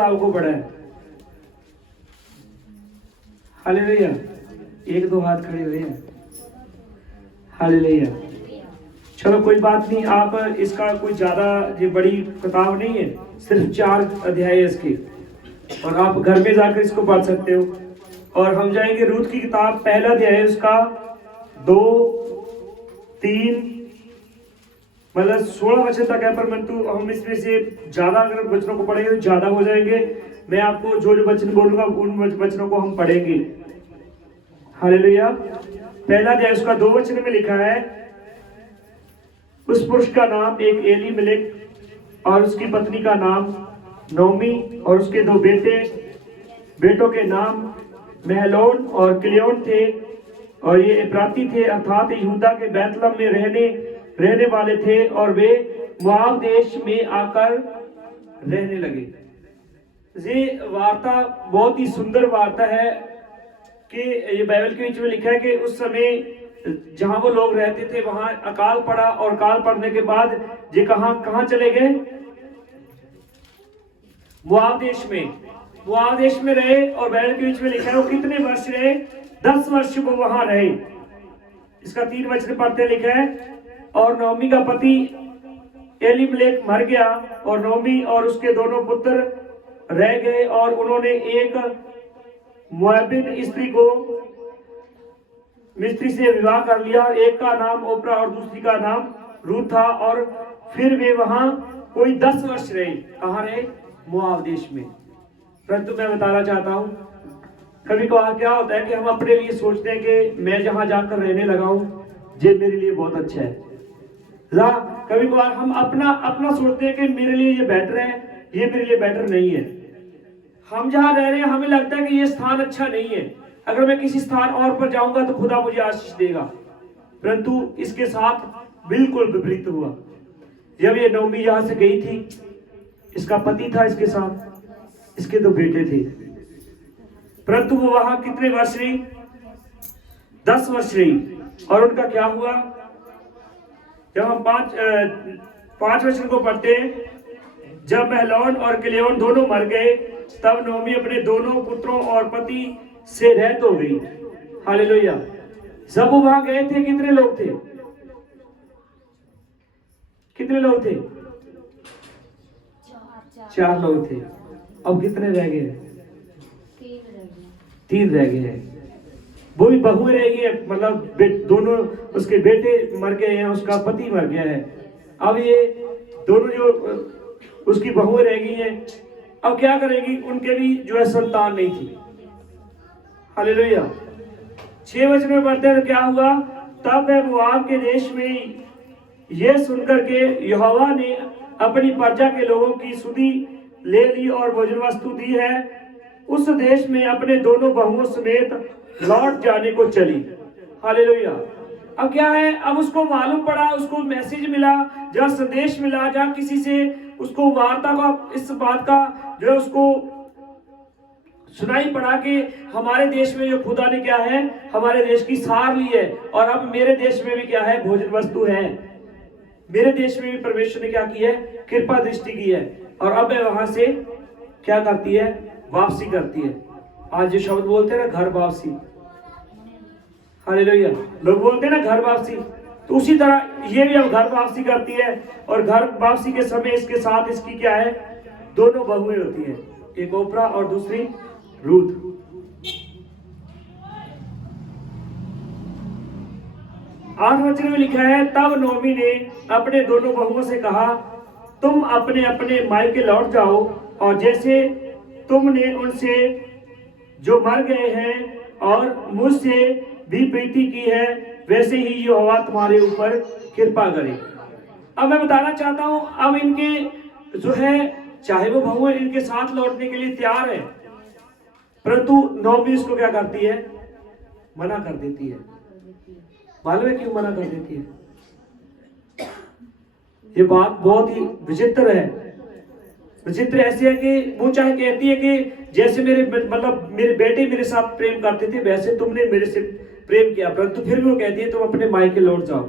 आपको पड़ा है। हालेलुया। एक दो हाथ खड़े हुए हैं। हालेलुया। चलो कोई बात नहीं, आप इसका कोई ज्यादा ये बड़ी किताब नहीं है, सिर्फ 4 अध्याय है इसके, और आप घर में जाकर इसको पढ़ सकते हो। और हम जाएंगे रूथ की किताब, पहला अध्याय है उसका 2, 3 मतलब 16 वचन तक है, परंतु हम इसमें से ज्यादा अगर वचनों को पढ़ेंगे तो ज्यादा हो जाएंगे। मैं आपको जो जो वचन बोलूंगा उन वचनों को हम पढ़ेंगे। हालेलुया। पहला अध्याय उसका 2 वचन में लिखा है, उस पुरुष का नाम एक एलीमेलेक और उसकी पत्नी का नाम नोमी और उसके 2 बेटों के नाम महलोन और किलियोन थे, और ये इब्राती थे, अर्थात यहूदा के बैतलहम में रहने वाले थे, और वे मोआब देश में आकर रहने लगे। ये वार्ता बहुत ही सुंदर वार्ता है कि ये बाइबल के बीच में लिखा है कि उस समय जहां वो लोग रहते थे वहां अकाल पड़ा, और अकाल पड़ने के बाद ये कहां चले गए? मोआब देश में रहे। और बाइबल के बीच में लिखा है वो कितने वर्ष रहे? 10 वर्ष वो वहां रहे। इसका 3 वचन पढ़ते लिखा है, और नोमी का पति एलीमेलेक मर गया, और नोमी और उसके दोनों पुत्र रह गए, और उन्होंने एक मोआबिन स्त्री से विवाह कर लिया। एक का नाम ओप्रा और दूसरी का नाम रूथ था, और फिर वे वहां कोई 10 वर्ष रहे। कहां रहे? मोआब देश में। परंतु मैं बताना चाहता हूं, कभी कभार क्या होता है कि हम अपने लिए सोचते हैं कि मैं जहां जाकर रहने लगा हूं ये मेरे लिए बहुत अच्छा है। कभी कभार हम अपना सोचते हैं कि मेरे लिए ये बेटर है, ये मेरे लिए बेटर नहीं है। हम जहां रह रहे हैं हमें लगता है कि ये स्थान अच्छा नहीं है, अगर मैं किसी स्थान और पर जाऊंगा तो खुदा मुझे आशीष देगा। परंतु इसके साथ बिल्कुल विपरीत हुआ। जब ये नोमी यहां से गई थी, इसका पति था इसके साथ, इसके 2 बेटे थे, परंतु वो वहां कितने वर्ष रही? 10 वर्ष रही। और उनका क्या हुआ? जब हम 5 वचन को पढ़ते हैं, जब महलोन और किलियोन दोनों मर गए, तब नोमी अपने दोनों पुत्रों और पति से रहित हो गई। हालेलुया। जब वो वहां गए थे कितने लोग थे? कितने लोग थे? 4 लोग थे। अब कितने रह गए? 3 रह गए हैं। वो भी बहुएं रह गई है, मतलब दोनों उसके बेटे मर गए हैं, उसका पति मर गया है। अब ये दोनों जो उसकी बहुएं रह गई हैं, अब क्या करेंगी? उनके भी जो है संतान नहीं थी। हालेलुया। 6 वचन में पढ़ते हैं तो क्या हुआ? तब वह मोआब के देश में यह सुनकर के यहोवा ने अपनी प्रजा के लोगों की सुधि ले ली और भोजन वस्तु दी है, उस देश में अपने दोनों बहुओं समेत लौट जाने को चली। हालेलुया। अब क्या है? अब उसको मालूम पड़ा, उसको मैसेज मिला, जहाँ संदेश मिला, जहाँ किसी से उसको वार्ता का, इस बात का जो है उसको सुनाई पड़ा कि हमारे देश में जो खुदा ने क्या है, हमारे देश की सार ली है, और अब मेरे देश में भी क्या है? भोजन वस्तु है। मेरे देश में भी परमेश्वर ने क्या की है? कृपा दृष्टि की है। और अब वहां से क्या करती है? वापसी करती है। आज जो शब्द बोलते हैं ना, घर वापसी। हालेलुया। लोग बोलते हैं ना घर वापसी, तो उसी तरह ये भी अब घर वापसी करती है। और घर वापसी के समय इसके साथ इसकी क्या है? दोनों बहुएं होती हैं, एक ओप्रा और दूसरी रूथ। आठ वचन में लिखा है, तब नोमी ने अपने दोनों बहुओं से कहा, तुम अपने अपने मायके लौट जाओ, और जैसे तुमने उनसे जो मर गए हैं और मुझसे भी प्रीति की है, वैसे ही यहोवा तुम्हारे ऊपर कृपा करे। अब मैं बताना चाहता हूं, अब इनके जो है, चाहे वो बहुएं इनके साथ लौटने के लिए तैयार है, परंतु नोमी इसको क्या करती है? मना कर देती है। मालूम है क्यों मना कर देती है? ये बात बहुत ही विचित्र है। विचित्र ऐसे है कि वो चाहे कहती है कि जैसे मेरे बेटे मेरे साथ प्रेम करते थे वैसे तुमने मेरे से प्रेम किया, परंतु फिर भी वो कहती है तुम अपने मायके लौट जाओ।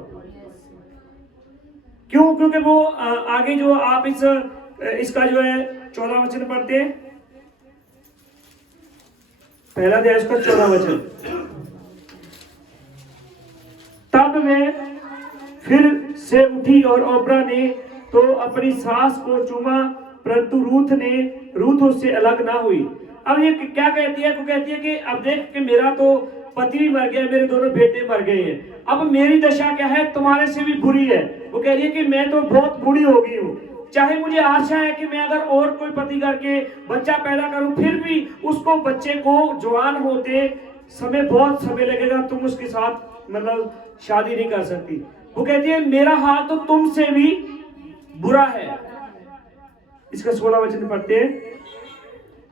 क्यों? क्योंकि वो आगे जो आप इसका जो है 14 वचन पढ़ते हैं, पहला अध्याय उसका 14 वचन। तब वे फिर से उठी और ओप्रा ने तो अपनी सास को चूमा, परंतु रूथ उससे अलग ना हुई। अब ये क्या कहती है? वो कहती है कि अब देख कि मेरा तो पति भी मर गया, मेरे दोनों बेटे मर गए हैं, अब मेरी दशा क्या है? तुम्हारे से भी बुरी है। वो कह रही है कि मैं तो बहुत बूढ़ी हो गई हूँ, चाहे मुझे आशा है कि मैं अगर और कोई पति करके बच्चा पैदा करूं, फिर भी उसको बच्चे को जवान होते समय बहुत समय लगेगा, तुम उसके साथ मतलब शादी नहीं कर सकती। वो कहती है मेरा हाल तो तुमसे भी बुरा है। इसका 16 वचन पढ़ते हैं।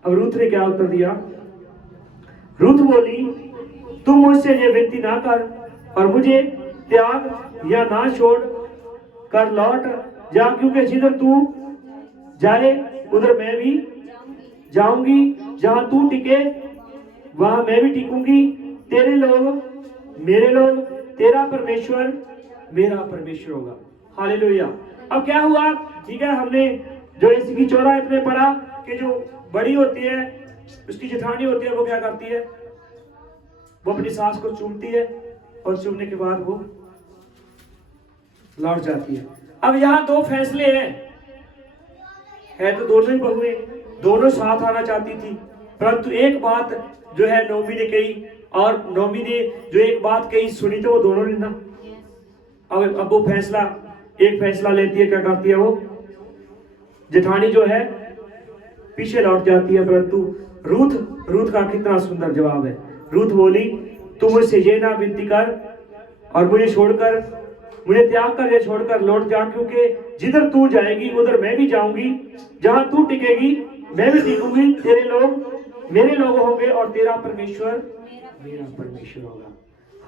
अब रूथ ने क्या उत्तर दिया? रूथ बोली, तुम मुझसे ये विनती ना कर और मुझे त्याग या ना छोड़ कर लौट जा, क्योंकि जिधर तू जाए उधर मैं भी जाऊंगी, जहां तू टिके वहां मैं भी टिकूंगी। तेरे लोग मेरे लोग, तेरा परमेश्वर मेरा परमेश्वर होगा। हालेलुया। अब क्या हुआ? ठीक है, हमने जो इसकी 14 आयत में पढ़ा कि जो बड़ी होती है, उसकी जेठानी होती है, वो क्या करती है? वो अपनी सास को चूमती है और चूमने के बाद वो लौट जाती है। अब यहाँ दो फैसले हैं, है तो दोनों ही बहुएं, दोनों साथ आना चाहती थी, परंतु एक बात जो है नोमी ने कही और नोमी ने जो एक बात कही सुनी तो वो दोनों ने ना। अब वो फैसला, एक फैसला लेती है, क्या करती है? वो जेठानी जो है पीछे लौट जाती है, परंतु रूथ का कितना सुंदर जवाब है। रूथ बोली, तू मुझसे ये ना विनती कर और मुझे त्याग कर या छोड़कर लौट जा, क्योंकि जिधर तू जाएगी उधर मैं भी जाऊंगी, जहां तू टिकेगी मैं भी टिकूंगी। तेरे लोग मेरे लोग होंगे और तेरा परमेश्वर मेरा परमेश्वर होगा।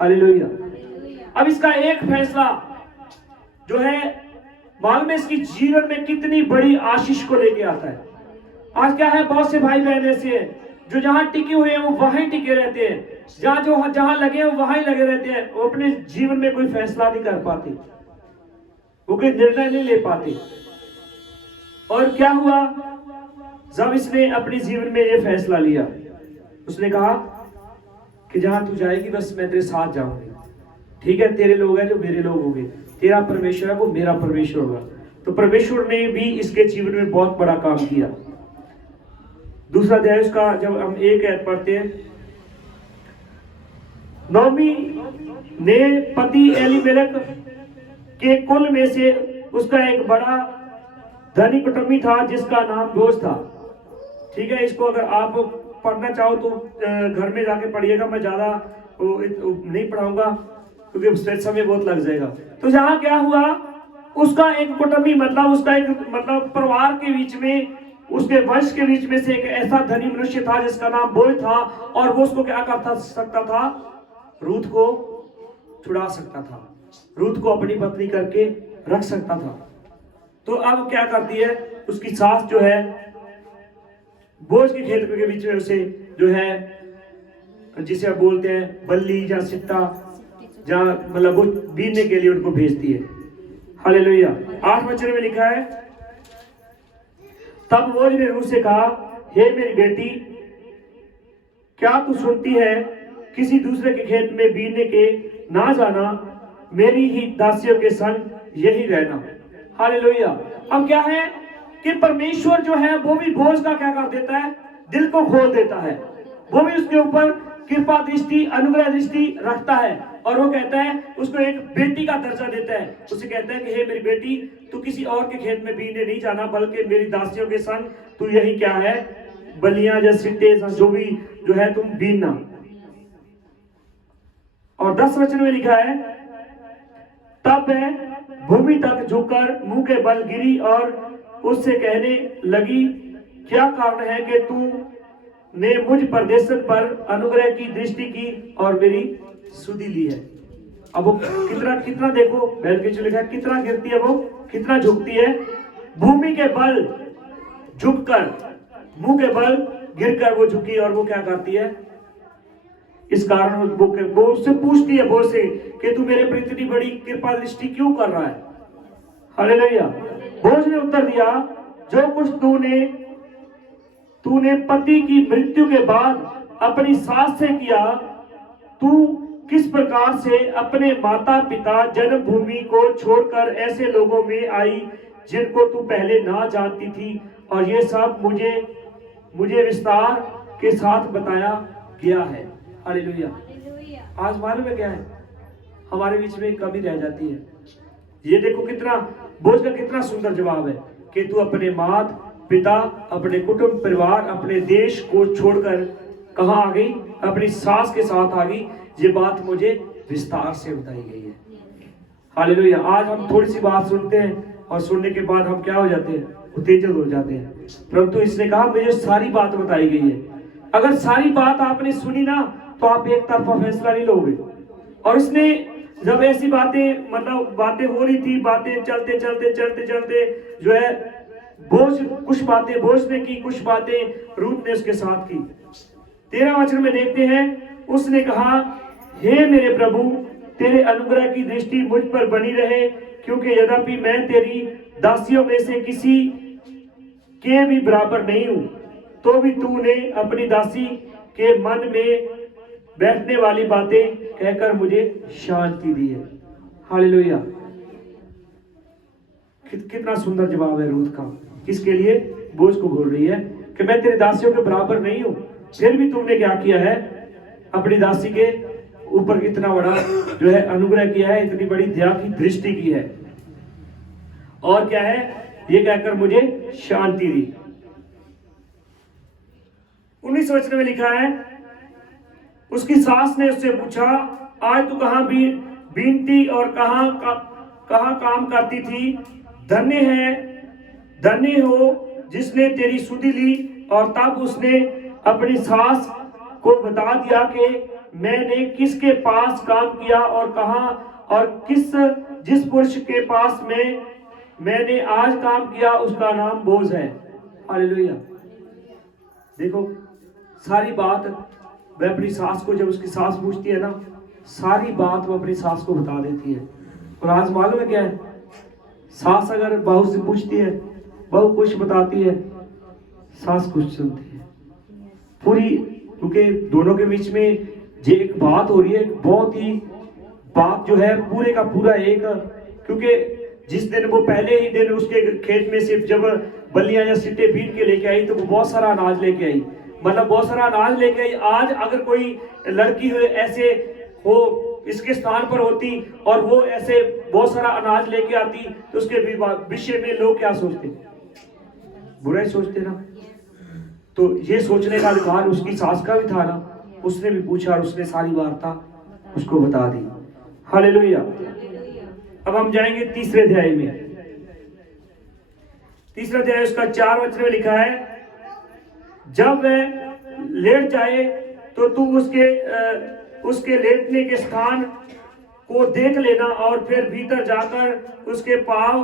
हालेलुया। अब इसका एक फैसला जो है मालूम है इसकी जीवन में कितनी बड़ी आशीष को लेके आता है। आज क्या है, बहुत से भाई बहन ऐसे हैं जो जहां टिके हुए हैं वो वहीं टिके रहते हैं, जहां लगे वो वहीं लगे रहते हैं, वो अपने जीवन में कोई फैसला नहीं कर पाते, वो कोई निर्णय नहीं ले पाते। और क्या हुआ? जब इसने अपने जीवन में ये फैसला लिया, उसने कहा कि जहां तू जाएगी बस मैं तेरे साथ जाऊंगी। ठीक है, तेरे लोग हैं जो मेरे लोग होंगे, तेरा परमेश्वर है वो मेरा परमेश्वर होगा। तो परमेश्वर ने भी इसके जीवन में बहुत बड़ा काम किया। दूसरा अध्याय उसका जब हम एक ऐड पढ़ते हैं, नोमी ने पति एलीमेलेक के कुल में से उसका एक बड़ा धनी कुटुंबी था जिसका नाम बोझ था। ठीक है, इसको अगर आप पढ़ना चाहो तो घर में जाके पढ़िएगा, मैं ज्यादा नहीं पढ़ाऊंगा क्योंकि समय बहुत लग जाएगा। तो जहां क्या हुआ, उसका एक कुटुंबी मतलब उसका एक मतलब परिवार के बीच में, उसके वंश के बीच में से एक ऐसा धनी मनुष्य था जिसका नाम बोझ था, और वो उसको क्या कर सकता था? रूथ को छुड़ा सकता था, रूथ को अपनी पत्नी करके रख सकता था। तो अब क्या करती है उसकी सास जो है, बोझ के खेत के बीच में उसे जो है, जिसे आप बोलते हैं बल्ली या सिट्टा, जहां मतलब वो बीनने के लिए उनको भेजती है। हालेलुया। 8 वचन में लिखा है, तब बोझ ने रूथ से कहा, हे मेरी बेटी, क्या तू सुनती है? किसी दूसरे के खेत में बीनने के ना जाना, मेरी ही दासियों के संग यही रहना। हालेलुया। अब क्या है कि परमेश्वर जो है वो भी बोझ का क्या कर देता है? दिल को खोल देता है, वो भी उसके ऊपर कृपा दृष्टि, अनुग्रह दृष्टि रखता है, और वो कहता है, उसको एक बेटी का दर्जा देता है। उसे कहता है कि हे मेरी बेटी, तू किसी और के खेत में बीनने नहीं जाना, बल्कि मेरी दासियों के संग तू यही क्या है, बलियां या सिट्टे जो भी जो है तुम बीनना। और 10 वचन में लिखा है, तब वह भूमि तक झुककर मुंह के बल गिरी और उससे कहने लगी, क्या कारण है कि तू ने मुझ परदेशन पर अनुग्रह की दृष्टि की और मेरी सुधि ली है। अब वो कितना देखो बैल के जो लिखा, कितना गिरती है वो, कितना झुकती है। भूमि के बल झुककर, मुंह के बल गिरकर वो झुकी, और वो क्या करती है? इस कारण वो उससे पूछती है बोझ से कि तू मेरे पर इतनी बड़ी कृपा दृष्टि क्यों कर रहा है? हालेलुया। बोझ ने उत्तर दिया, जो कुछ तूने पति की मृत्यु के बाद अपनी सास से किया, तू किस प्रकार से अपने माता पिता जन्मभूमि को छोड़कर ऐसे लोगों में आई जिनको तू पहले ना जानती थी, और ये सब मुझे विस्तार के साथ बताया गया है। हालेलुया। आज मालूम है क्या है, हमारे बीच में कमी रह जाती है। ये देखो कितना बोझ का कितना सुंदर जवाब है कि तू अपने माता पिता, अपने कुटुंब परिवार, अपने देश को छोड़कर कहाँ आ गई? अपनी सास के साथ आ गई। ये बात मुझे विस्तार से बताई गई है। हालेलुया। आज हम थोड़ी सी बात सुनते हैं और सुनने के बाद हम क्या हो जाते हैं? उत्तेजित हो जाते हैं। परंतु इसने कहा मुझे सारी बात बताई गई है। अगर सारी बात आपने सुनी ना तो आप एक तरफा फैसला नहीं लोगे। और इसने जब ऐसी बातें मतलब बातें हो रही थी, बातें चलते चलते जो है कुछ बातें बोझ ने की, कुछ बातें रूथ ने उसके साथ की। 13 वचन में देखते हैं, उसने कहा हे मेरे प्रभु, तेरे अनुग्रह की दृष्टि मुझ पर बनी रहे, क्योंकि यद्यपि मैं तेरी दासियों में से किसी के भी बराबर नहीं हूं, तो भी तूने अपनी दासी के मन में बैठने वाली बातें कहकर मुझे शांति दी है। हालेलुया। कितना सुंदर जवाब है रूथ का। किसके लिए? बोझ को बोल रही है कि मैं तेरे दासियों के बराबर नहीं हूं, फिर भी तुमने क्या किया है? अपनी दासी के ऊपर इतना बड़ा जो है अनुग्रह किया है, इतनी बड़ी दया की दृष्टि की है, और क्या है? ये कहकर मुझे शांति दी। 19 वचन में लिखा है, उसकी सास ने उससे पूछा, आज तू कहां भी बीनती और कहां काम करती थी? धन्य हो जिसने तेरी सुधि ली। और तब उसने अपनी सास को बता दिया कि मैंने किसके पास काम किया और कहां, और जिस पुरुष के पास मैंने आज काम किया उसका नाम बोझ है। हालेलुया। देखो सारी बात वह अपनी सास को, जब उसकी सास पूछती है ना, सारी बात वो अपनी सास को बता देती है। और आज मालूम है क्या है? सास अगर बहू से पूछती है, बहू कुछ बताती है, सास कुछ सुनती है पूरी, क्योंकि दोनों के बीच में जो एक बात हो रही है, बहुत ही बात जो है पूरे का पूरा एक, क्योंकि जिस दिन वो पहले ही दिन उसके खेत में से जब बल्लियां या सिट्टे बीन के लेके आई तो वो बहुत सारा अनाज लेके आई, मतलब बहुत सारा अनाज लेके आई। आज अगर कोई लड़की हो ऐसे हो इसके स्थान पर होती और वो ऐसे बहुत सारा अनाज लेके आती तो उसके विषय में लोग क्या सोचते? बुरा ही सोचते ना। तो ये सोचने का अधिकार उसकी सास का भी था ना, उसने भी पूछा और उसने सारी वार्ता उसको बता दी। हालेलुया। अब हम जाएंगे तीसरे अध्याय में। तीसरा अध्याय उसका 4 वचन में लिखा है, जब वह लेट जाए तो तू उसके लेटने के स्थान को देख लेना और फिर भीतर जाकर उसके पांव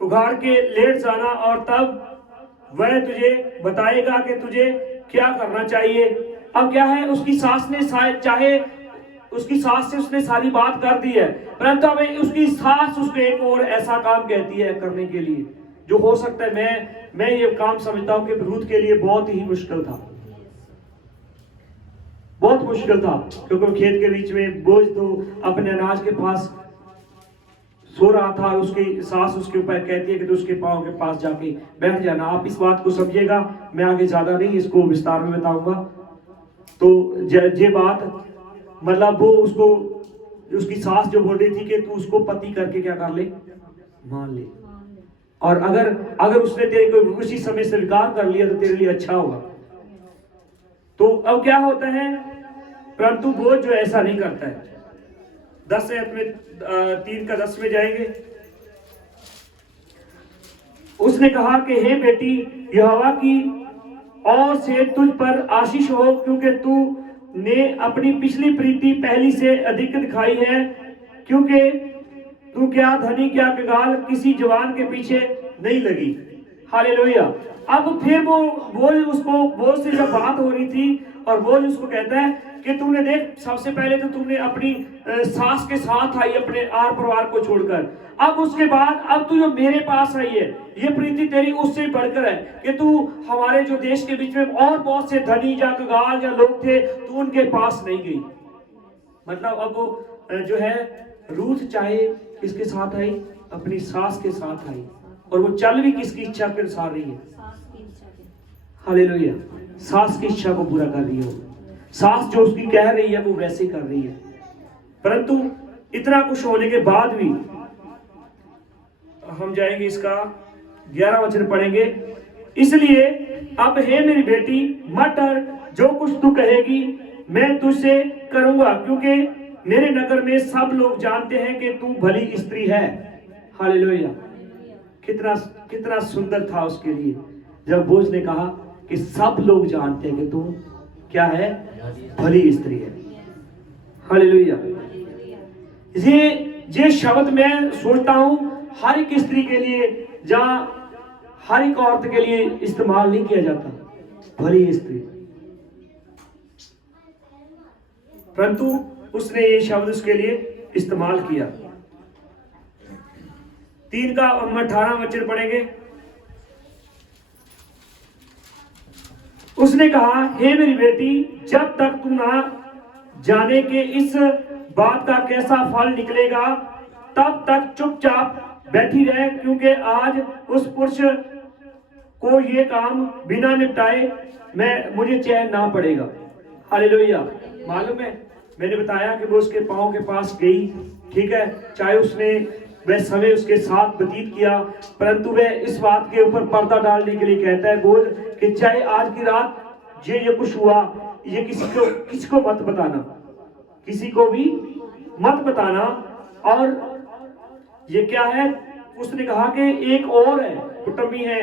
उघाड़ के लेट जाना, और तब वह तुझे बताएगा कि तुझे क्या करना चाहिए। अब क्या है, उसकी सास ने चाहे उसकी सास से उसने सारी बात कर दी है, परंतु अब उसकी सास उसको एक और ऐसा काम कहती है करने के लिए जो हो सकता है मैं ये काम समझता हूं कि रूथ के लिए बहुत ही मुश्किल था, बहुत मुश्किल था, क्योंकि खेत के बीच में बोझ तो अपने अनाज के पास सो रहा था। उसकी सास उसके ऊपर कहती है कि तो उसके पांव के पास जाके बैठ जाना। आप इस बात को समझिएगा, मैं आगे ज्यादा नहीं इसको विस्तार में बताऊंगा। तो ये बात मतलब वो उसको उसकी सास जो बोल रही थी कि तू उसको पति करके क्या कर ले, मान ले, और अगर उसने तेरे को उसी समय स्वीकार कर लिया तो तेरे लिए अच्छा होगा। तो अब क्या होता है, परंतु वो जो ऐसा नहीं करता है। 10 में 3 का 10 में जाएंगे। उसने कहा कि हे बेटी, यहोवा की और से तुझ पर आशीष हो, क्योंकि तू ने अपनी पिछली प्रीति पहली से अधिक दिखाई है, क्योंकि तू क्या धनी क्या कंगाल किसी जवान के पीछे नहीं लगी। हालेलुया। अब फिर वो बोझ उसको बोझ से जब बात हो रही थी और बोझ उसको कहता है कि तूने देख, सबसे पहले तो तुमने अपनी सास के साथ आई अपने आर परिवार को छोड़कर, अब उसके बाद अब तू जो मेरे पास आई है, ये प्रीति तेरी उससे बढ़कर है कि तू हमारे जो देश के बीच में और बहुत से धनी या कगाल या लोग थे, तू उनके पास नहीं गई। मतलब अब वो जो है रूथ चाहे किसके साथ आई, अपनी सास के साथ आई, और वो चल भी किसकी इच्छा के अनुसार रही है, हालेलुया, सास की इच्छा को पूरा कर रही है। सास जो उसकी कह रही है वो वैसे कर रही है। परंतु इतना कुछ होने के बाद भी हम जाएंगे, इसका 11 वचन पढ़ेंगे। इसलिए अब हे मेरी बेटी मत डर, जो कुछ तू कहेगी मैं तुझसे करूंगा, क्योंकि मेरे नगर में सब लोग जानते हैं कि तू भली स्त्री है। हालेलुया, कितना कितना सुंदर था उसके लिए जब बोझ ने कहा कि सब लोग जानते हैं कि तू क्या है, भली स्त्री है। हालेलुया, ये शब्द मैं सोचता हूं हर एक स्त्री के लिए, जहां हर एक औरत के लिए इस्तेमाल नहीं किया जाता, भली स्त्री, परंतु उसने ये शब्द उसके लिए इस्तेमाल किया। 3 का 18 वचन पढ़ेंगे। उसने कहा, हे मेरी बेटी, जब तक तू ना जाने के इस बात का कैसा फल निकलेगा, तब तक चुपचाप बैठी रहे, क्योंकि आज उस पुरुष को ये काम बिना निपटाए मुझे चैन ना पड़ेगा। हालेलुया, मालूम है मैंने बताया कि वो उसके पांव के पास गई, ठीक है, चाहे उसने वह समय उसके साथ व्यतीत किया, परंतु वह इस बात के ऊपर पर्दा डालने के लिए कहता है बोझ कि चाहे आज की रात ये कुछ हुआ, ये किसी को मत बताना, किसी को भी मत बताना। और ये क्या है, उसने कहा कि एक और है, कुटुंबी है,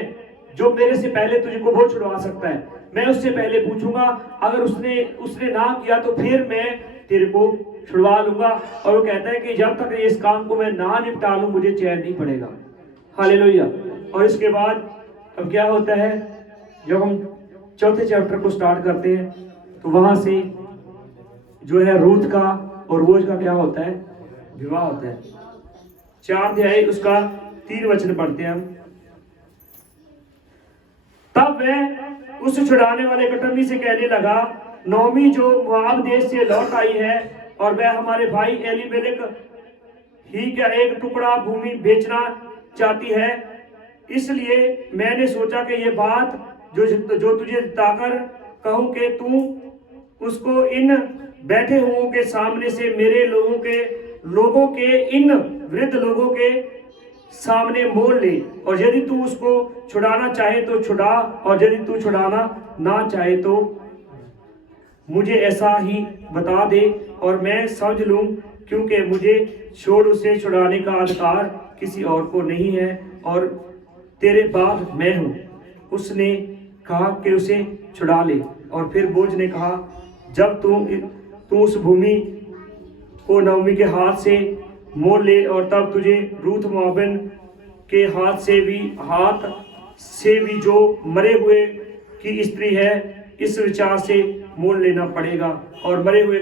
जो मेरे से पहले तुझको वो छुड़वा सकता है, मैं उससे पहले पूछूंगा, अगर उसने ना किया तो फिर मैं तेरे को छुड़वा लूंगा। और वो कहता है कि जब तक इस काम को मैं ना निपटा लूं मुझे चैन नहीं पड़ेगा। हालेलुया। और इसके बाद अब क्या होता है, जब हम चौथे चैप्टर को स्टार्ट करते हैं तो वहां से जो है रूथ का और बोझ का क्या होता है, विवाह होता है। 4 अध्याय उसका 3 वचन पढ़ते हैं हम। तब वह उस छुड़ाने वाले कुटुंबी से कहने लगा, नोमी जो मोआब देश से लौट आई है और वह हमारे भाई एलीमेलेक ही का एक टुकड़ा भूमि बेचना चाहती है, इसलिए मैंने सोचा कि ये बात जो तुझे ताकर कहूं कि तू उसको इन बैठे हुओं के सामने से मेरे लोगों के इन वृद्ध लोगों के सामने मोल ले, और यदि तू उसको छुड़ाना चाहे तो छुड़ा, और यदि तू छुड़ाना ना चाहे तो मुझे ऐसा ही बता दे और मैं समझ लूं, क्योंकि मुझे छोड़ उसे छुड़ाने का अधिकार किसी और को नहीं है और तेरे बाद मैं हूं। उसने कहा कि उसे छुड़ा ले। और फिर बोझ ने कहा, जब तू उस भूमि को नवमी के हाथ से मोल ले, और तब तुझे रूथ मोआबिन के हाथ से भी जो मरे हुए की स्त्री है इस विचार से मोल लेना पड़ेगा, और मरे हुए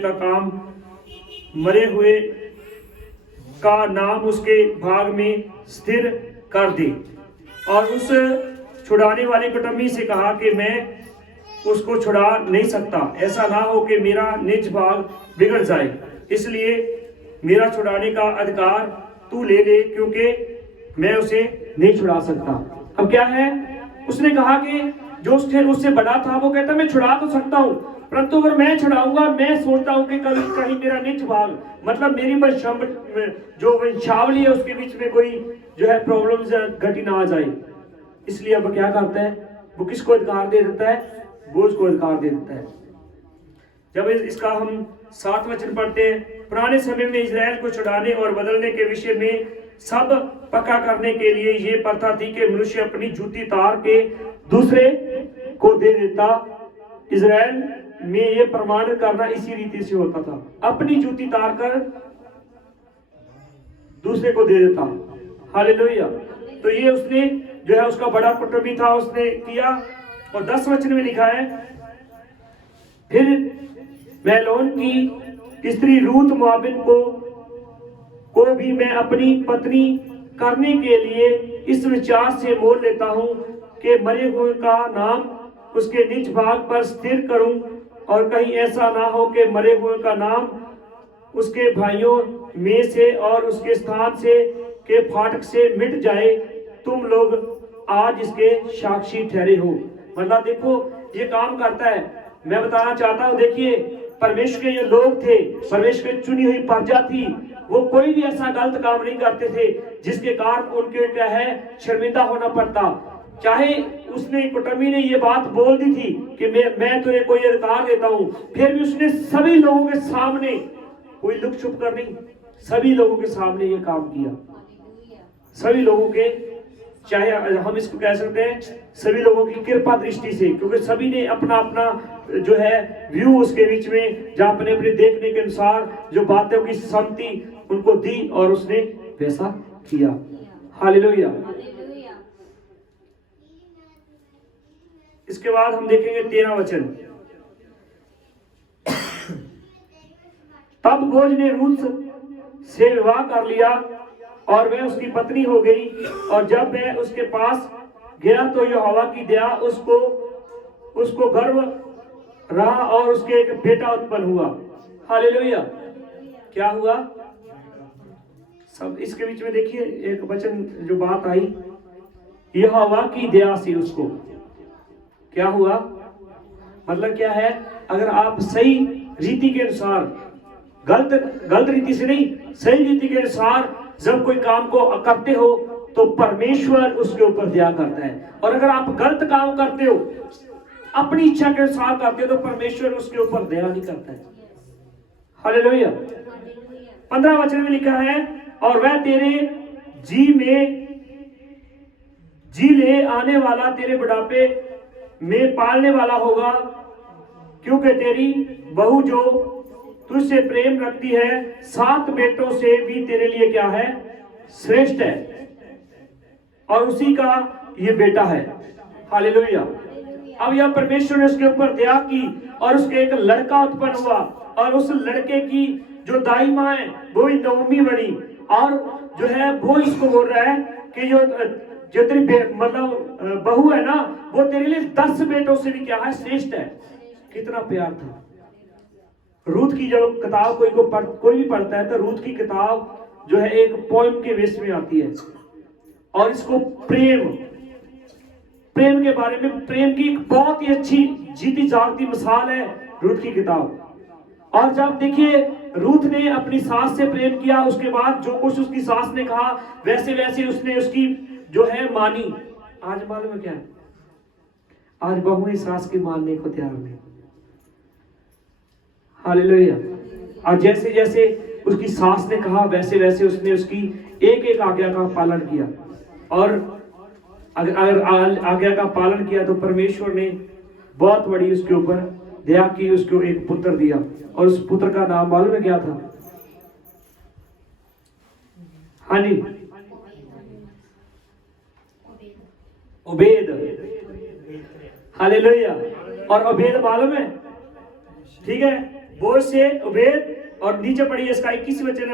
का नाम उसके भाग में स्थिर कर दे। और उस छुड़ाने वाले कुटुंबी से कहा कि मैं उसको छुड़ा नहीं सकता, ऐसा ना हो कि मेरा निज भाग बिगड़ जाए, इसलिए मेरा छुड़ाने का अधिकार तू ले ले, क्योंकि मैं उसे नहीं छुड़ा सकता। अब क्या है, उसने कहा कि जो उससे बड़ा था वो कहता मैं छुड़ा तो सकता हूं, परंतु अगर मैं छुड़ाऊंगा, मैं सोचता हूं कि कहीं मेरा निज भाग, मतलब मेरी जो वंशावली है उसके बीच में कोई जो है प्रॉब्लम्स घटी ना आ जाए। इसलिए अब क्या करता है, वो किसको अधिकार दे देता है, बोझ को अधिकार दे देता है। जब इसका हम 7 वचन पढ़ते हैं, पुराने समय में इजराइल को छुड़ाने और बदलने के विषय में सब पक्का करने के लिए ये प्रथा थी कि मनुष्य अपनी जूती तार के दूसरे को दे देता। इजराइल में ये प्रमाणित करना इसी रीति से होता था, अपनी जूती तार कर दूसरे को दे देता। हालेलुया। तो ये उसने जो है उसका बड़ा कुटुंबी था, उसने किया। और 10 वचन में लिखा है, फिर महलोन की स्त्री रूत मोआबिन को भी मैं अपनी पत्नी करने के लिए इस विचार से मोल लेता हूं कि मरे हुए का नाम उसके निज भाग पर स्थिर करूं, और कहीं ऐसा ना हो कि मरे हुए का नाम उसके भाइयों में से और उसके स्थान से के फाटक से मिट जाए। तुम लोग आज इसके साक्षी ठहरे हो। मतलब देखो ये काम करता है। मैं बताना चाहता हूं, देखिए परमेश्वर के जो लोग थे, परमेश्वर की चुनी हुई प्रजा थी, वो कोई भी ऐसा गलत काम नहीं करते थे जिसके कारण उनके क्या है शर्मिंदा होना पड़ता। चाहे उसने कुटुंबी ने ये बात बोल दी थी कि मैं तुझे कोई अधिकार देता हूं, फिर भी उसने सभी लोगों के सामने, कोई लुक छुप कर नहीं, सभी लोगों के सामने ये काम किया। सभी लोगों के, चाहे हम इसको कह सकते हैं सभी लोगों की कृपा दृष्टि से, क्योंकि सभी ने अपना अपना जो है व्यू उसके बीच में, जहां अपने अपने देखने के अनुसार जो बातों की सम्मति उनको दी और उसने वैसा किया। हालेलुया। इसके बाद हम देखेंगे 13 वचन। तब बोझ ने रूत से विवाह कर लिया और वह उसकी पत्नी हो गई, और जब वह उसके पास गया तो यहोवा की दया उसको गर्भ रहा और उसके एक बेटा उत्पन्न हुआ। हालेलुया। क्या हुआ? सब इसके बीच में देखिए एक वचन जो बात आई, यहोवा की दया से उसको क्या हुआ। मतलब क्या है, अगर आप सही रीति के अनुसार, गलत रीति से नहीं, सही रीति के अनुसार जब कोई काम को करते हो तो परमेश्वर उसके ऊपर दया करता है। और अगर आप गलत काम करते हो, अपनी इच्छा के अनुसार करते हो, तो परमेश्वर उसके ऊपर दया नहीं करता है। हालेलुया। 15 वचन में लिखा है, और वह तेरे जी ले आने वाला तेरे बुढ़ापे में पालने वाला होगा, क्योंकि तेरी बहू जो तुझसे प्रेम रखती है 7 बेटों से भी तेरे लिए क्या है, श्रेष्ठ है, और उसी का ये बेटा है। हालेलुया। अब यह परमेश्वर ने उसके ऊपर दया की और उसके एक लड़का उत्पन्न हुआ, और उस लड़के की जो दाई माँ है वो ही नवमी बनी, और जो है वो इसको बोल रहा है कि जो तेरी मतलब बहू है ना, वो तेरे लिए 10 बेटों से भी क्या है, श्रेष्ठ है। कितना प्यार था। रूथ की जब किताब कोई भी पढ़ता है तो रूथ की किताब जो है एक पोएम के बेस में आती है, और इसको प्रेम के बारे में, प्रेम की एक बहुत ही अच्छी जीती जागती मिसाल है रूथ की किताब। और जब देखिए रूथ ने अपनी सास से प्रेम किया, उसके बाद जो कुछ उसकी सास ने कहा वैसे वैसे उसने उसकी जो है मानी। आज मालूम है क्या, आज बहुएं सास की मानने को तैयार नहीं। हालेलुया। और जैसे जैसे उसकी सास ने कहा वैसे वैसे उसने उसकी एक एक आज्ञा का पालन किया, और अगर आज्ञा का पालन किया तो परमेश्वर ने बहुत बड़ी उसके ऊपर दया की, उसको एक पुत्र दिया, और उस पुत्र का नाम मालूम है क्या था? हाँ जी, उबेद। हालेलुया। और उबेद मालूम है, ठीक है, बोझ से उबेद। और नीचे पढ़िए इसका 21 वचन।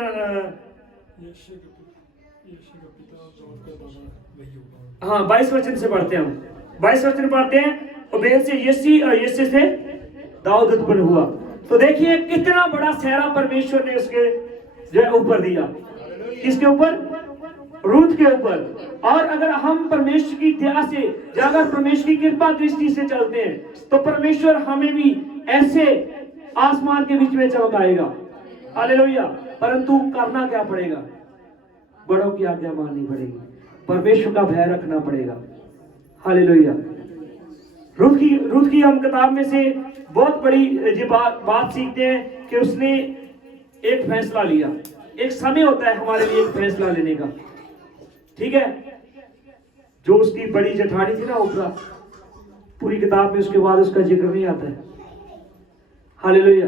हाँ 22 वचन से पढ़ते हैं हम। 22 वचन पढ़ते हैं, उबेद से यसी और यसी से दाऊद उत्पन्न हुआ। तो देखिए कितना बड़ा सेहरा परमेश्वर ने उसके जो है ऊपर दिया। किसके ऊपर? रूथ के ऊपर। और अगर हम परमेश्वर की दया से, अगर परमेश्वर की कृपा दृष्टि से चलते हैं तो परमेश्वर हमें भी ऐसे आसमान के बीच में चमकाएगा। हालेलुया। परंतु करना क्या पड़ेगा? बड़ों की आज्ञा माननी पड़ेगी, परमेश्वर का भय रखना पड़ेगा। हालेलुया। रूथ की हम किताब में से बहुत बड़ी बात सीखते हैं कि उसने एक फैसला लिया। एक समय होता है हमारे लिए एक फैसला लेने का, ठीक है। जो उसकी बड़ी जेठानी थी ना ओप्रा, पूरी किताब में उसके बाद उसका जिक्र नहीं आता है। हालेलुया।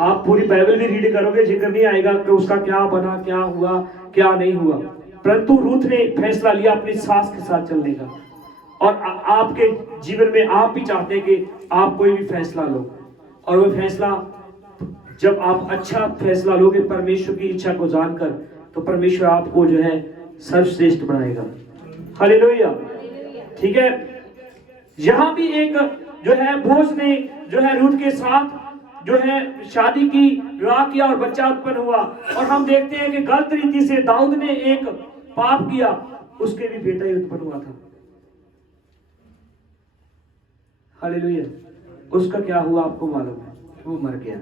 आप पूरी बाइबल भी रीड करोगे, जिक्र नहीं आएगा कि उसका क्या बना, क्या हुआ, क्या नहीं हुआ। परंतु रूथ ने फैसला लिया अपनी सास के साथ चलने का। और आपके जीवन में आप भी चाहते हैं कि आप कोई भी फैसला लो, और वो फैसला जब आप अच्छा फैसला लोगे परमेश्वर की इच्छा को जानकर, तो परमेश्वर आपको जो है सर्वश्रेष्ठ बनाएगा। हालेलुया। ठीक है, यहां भी एक जो है बोझ ने जो है रूथ के साथ जो है शादी की, विवाह किया और बच्चा उत्पन्न हुआ। और हम देखते हैं कि गलत रीति से दाऊद ने एक पाप किया, उसके भी बेटा ही उत्पन्न हुआ था। हालेलुया। उसका क्या हुआ आपको मालूम है? वो मर गया।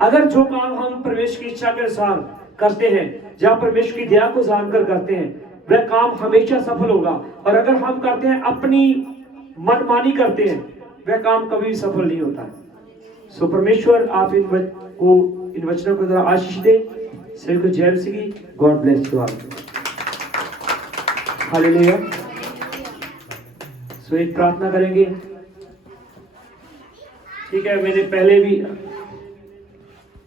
अगर जो काम हम परमेश्वर की इच्छा के अनुसार करते हैं, जहां परमेश्वर की दया को जानकर करते हैं, वह काम हमेशा सफल होगा। और अगर हम करते हैं अपनी मनमानी करते हैं, वह काम कभी भी सफल नहीं होता। सो परमेश्वर आप इन वचनों के द्वारा आशीष दे। सभी को जय मसीह की। God bless you all. Hallelujah. So एक प्रार्थना करेंगे। ठीक है, मैंने पहले भी